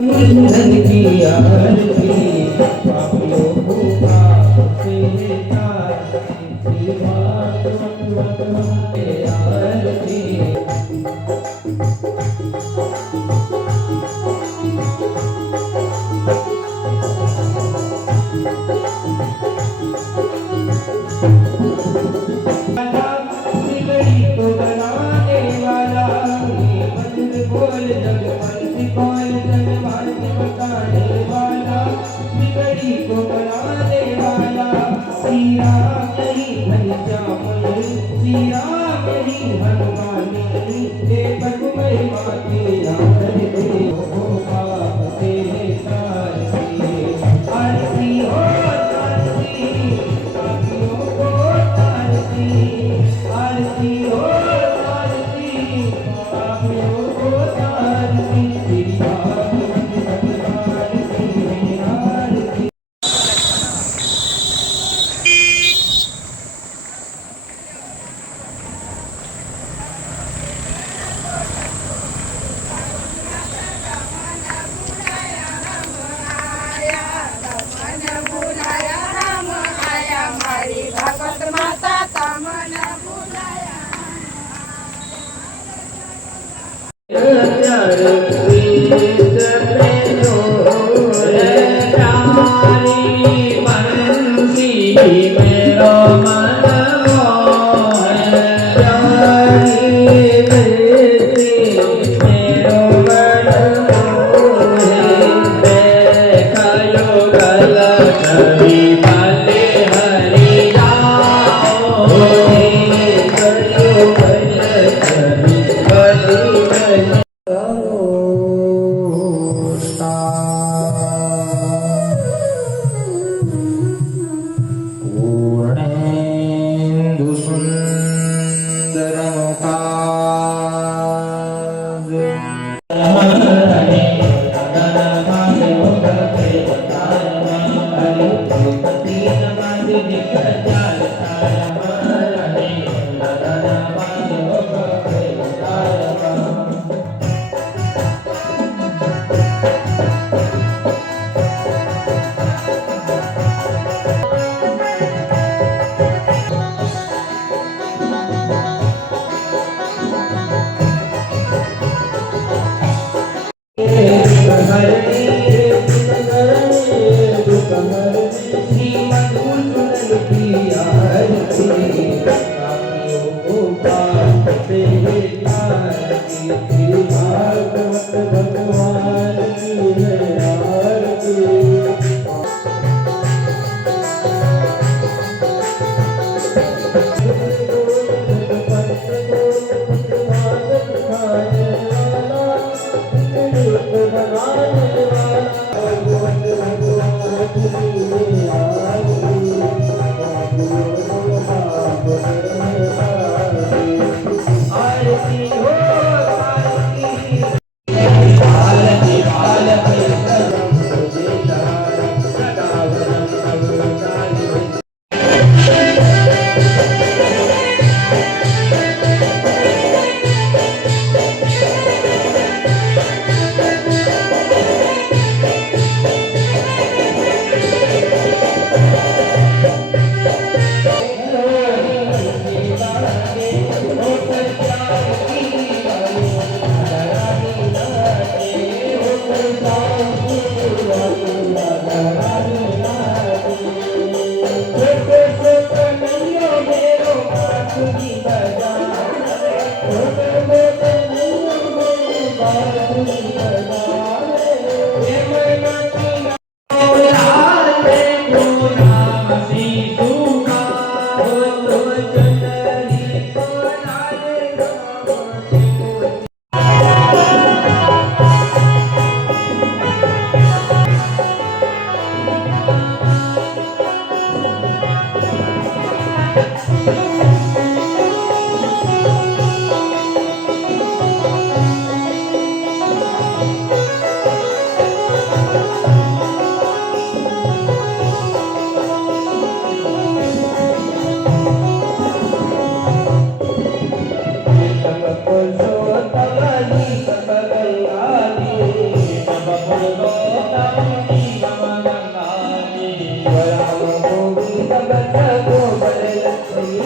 धन की आरती पापियों को पाप से तारती भागवत के आरती बिगड़ी को बनाने वाला ये मंत्र बोल जगवंती कौन जगवान बताने वाला बिगड़ी को बनाने वाला श्री राम नहीं घनश्याम श्री राम नहीं हनुमान हे प्रभु महिमा तेरा करते हो पाप से तारती आरती हो तारती पापियों को तारती आरती हो आरती पापियों को तारती तेरी भागवत आरती है आरती भागवत माता तमन बुलाया मेरो मन मेरो पूर्णेन्दु भगवान पुरुषोत्तम की गमनकारी राम गोविंद भज गोबर लक्ष्मी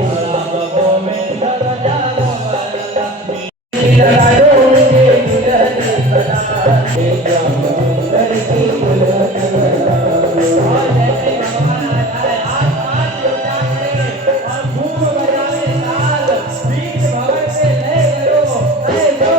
राम गोविंद भज गोबर लक्ष्मी लगाओ उनके दुल्हन बना हे श्याम सुंदर की दुल्हन बना और जैसे भगवान आता है आसमान से उतारे और धूप बजावे ताल बीच भवन से ले करो अरे जो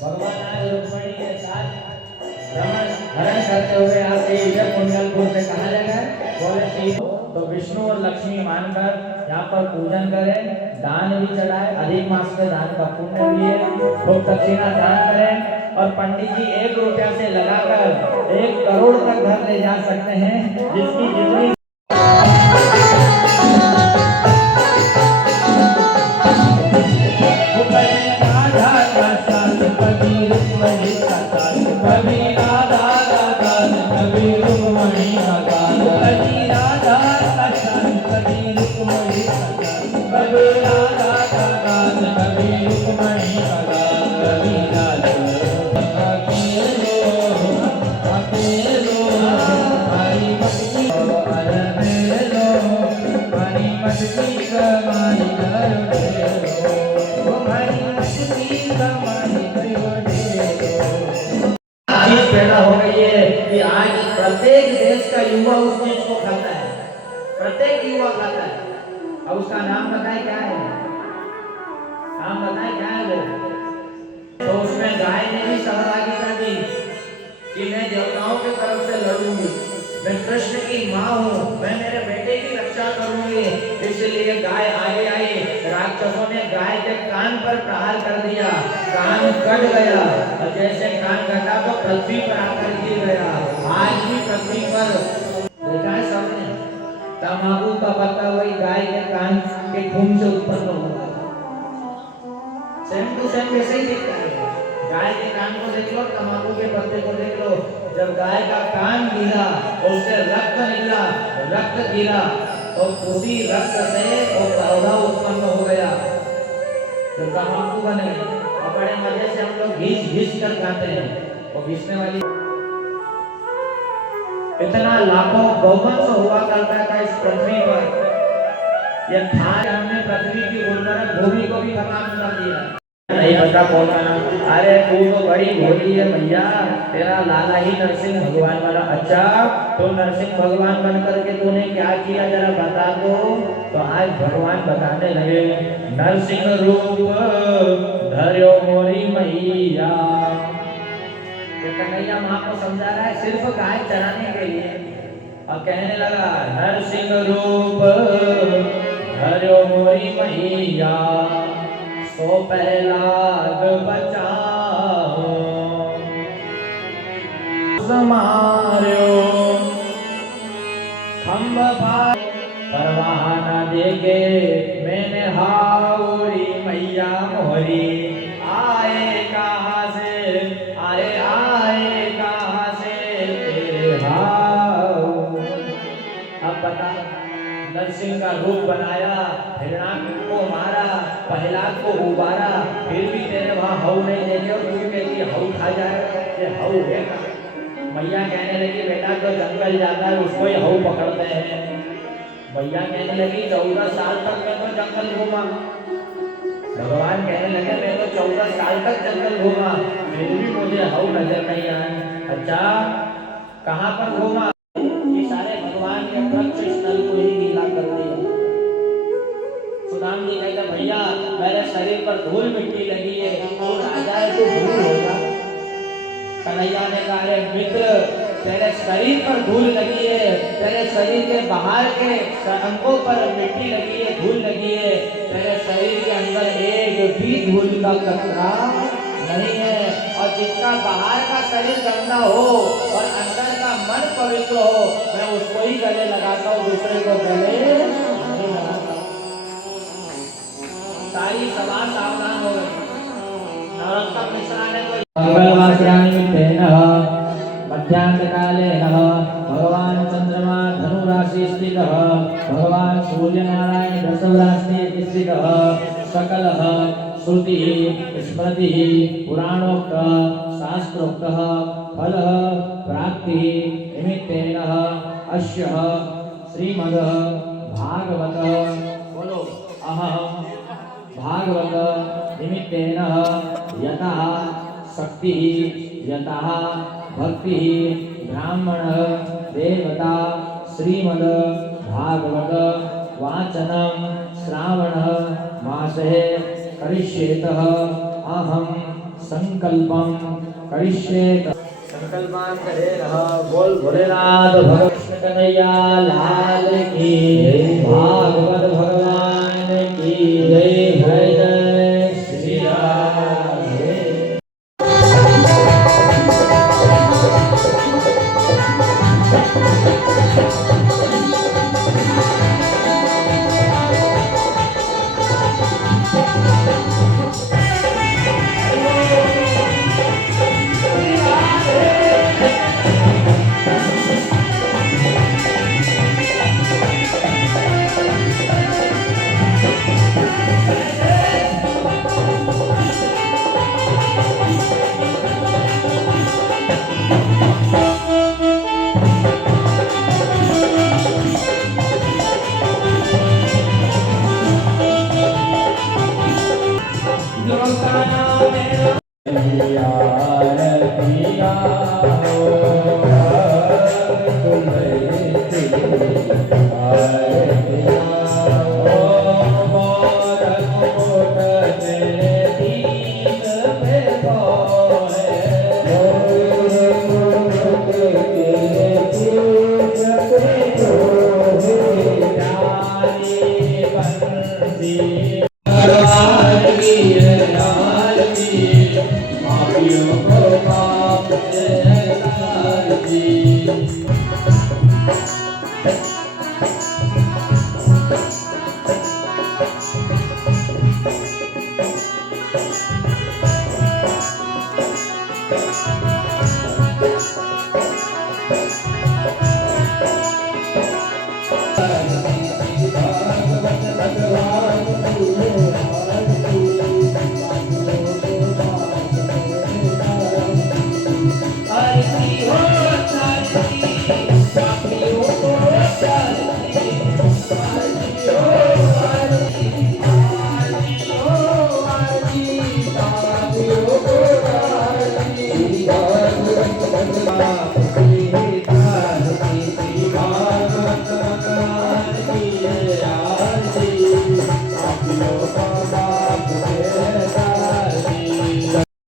भगवान आज रुक्मिणी के साथ हरण करते हुए आते इधर कुंडलपुर से कहा जाएगा बोले श्री तो विष्णु और लक्ष्मी मानकर यहाँ पर पूजन करें, दान भी चढ़ाए, अधिक मास में दान का पुण्य भी है, खूब दक्षिणा दान करें और पंडित जी 1 रुपया से लगाकर 1 करोड़ तक घर ले जा सकते हैं, जिसकी जितनी पैदा हो गई है कि आज प्रत्येक देश का युवा उस चीज को खाता है, प्रत्येक युवा खाता है। अब उसका नाम बताए क्या है, नाम बताए क्या है वो, तो उसमें गाय ने भी सहभागिता दी कि मैं देवताओं की तरफ से लड़ूंगी, मैं कृष्ण की माँ हूँ, मैं मेरे बेटे की रक्षा करूंगी। इसलिए गाय आगे आई, राक्षसों ने गाय के कान पर प्रहार कर दिया, कान कट गया और जैसे कान कटा तो पृथ्वी पर आकर गिर गया। आज भी पृथ्वी पर देखा है सबने, तंबाकू का पत्ता वही गाय के कान के खून से उत्पन्न हुआ, सेम टू सेम वैसे ही दिखता है। गाय के कान को देख लो, तंबाकू के पत्ते को देख लो, जब गाय का कान गिरा और उससे रक्त निकला, रक्त गिरा और उसी रक्त से वो पौधा उत्पन्न हो गया, तो तंबाकू बन गई। और बड़े मजे से हम लोग घिस घिस कर खाते हैं, वो घिसने वाली इतना लाखों गौवंश हुआ करता था इस पृथ्वी पर, यह खान हमने पृथ्वी की उर्वरक भूमि को भी खत्म कर दिया। नहीं पता कौन बना, अरे तू तो बड़ी भोली है भैया, तेरा लाला ही नरसिंह भगवान बना। अच्छा तो नरसिंह भगवान बन करके तूने क्या किया जरा बता दो। तो आज भगवान बताने लगे, नरसिंह रूप धर्यो मोरी मैया। कन्हैया माँ को समझा रहा है सिर्फ गाय चराने के लिए, और कहने लगा नरसिंह रूप धर्यो मोरी मैया, सो पहलाद बचाओ समार्यो खंभ परवाह न देके मैंने हाउरी मैया मोहरी, आए कहाँ से आए कहाँ से तेरे हाउ। अब बता, नरसिंह का रूप बनाया, हिरणाक्ष को मारा, प्रहलाद को उबारा, फिर भी तेरे वहां हऊ नहीं देखे और तू कहती हऊ खा जाएगा, ये हऊ है। मैया कहने लगी बेटा जो जंगल जाता है उसको ही हऊ पकड़ते हैं। मैया कहने लगी 14 साल तक मैं तो जंगल घूमा। भगवान कहने लगे मैं तो 14 साल तक जंगल घूमा, फिर भी मुझे हऊ नजर नहीं आया। अच्छा कहाँ पर घूमा? ये सारे भगवान के वृक्ष स्थल को ही गीला कर दिया। सुदाम जी कहते भैया मेरे शरीर पर धूल मिट्टी लगी है, तो राजा है तो धूल होगा। कन्हैया ने कहा मित्र तेरे शरीर पर धूल लगी है, तेरे शरीर के बाहर के अंगों पर मिट्टी लगी है, धूल लगी है, तेरे शरीर के अंदर एक भी धूल का कतरा नहीं है। और जिसका बाहर का शरीर गंदा हो और अंदर का मन पवित्र हो, मैं उसको ही गले लगाता हूँ, दूसरे को गले नहीं लगाता। सारी सभा सावधान हो नरोत्तम मिश्रा ने कोई मंगलवासरानिमित्तेन मध्यांतकालेन भगवान चंद्रमा धनु राशि स्थितः भगवान सूर्य नारायण वृषभ राशि स्थितः सकल श्रुति स्मृति पुराणोक्त शास्त्रोक्त फल प्राप्ति निमित्तेन अस्य श्रीमद् भागवत बोलो अहम भागवत निमित्तेन यथा शक्ति यथा भक्ति ब्राह्मण देवता श्रीमद् भागवत वाचनं श्रावण मासे करिष्येतः अहं संकल्पं करिष्येत संकल्पान करेनः बोल भोलेनाथ भगवान कन्हैया लाल की भागवत भगवान की जय जय श्री राधे। Hare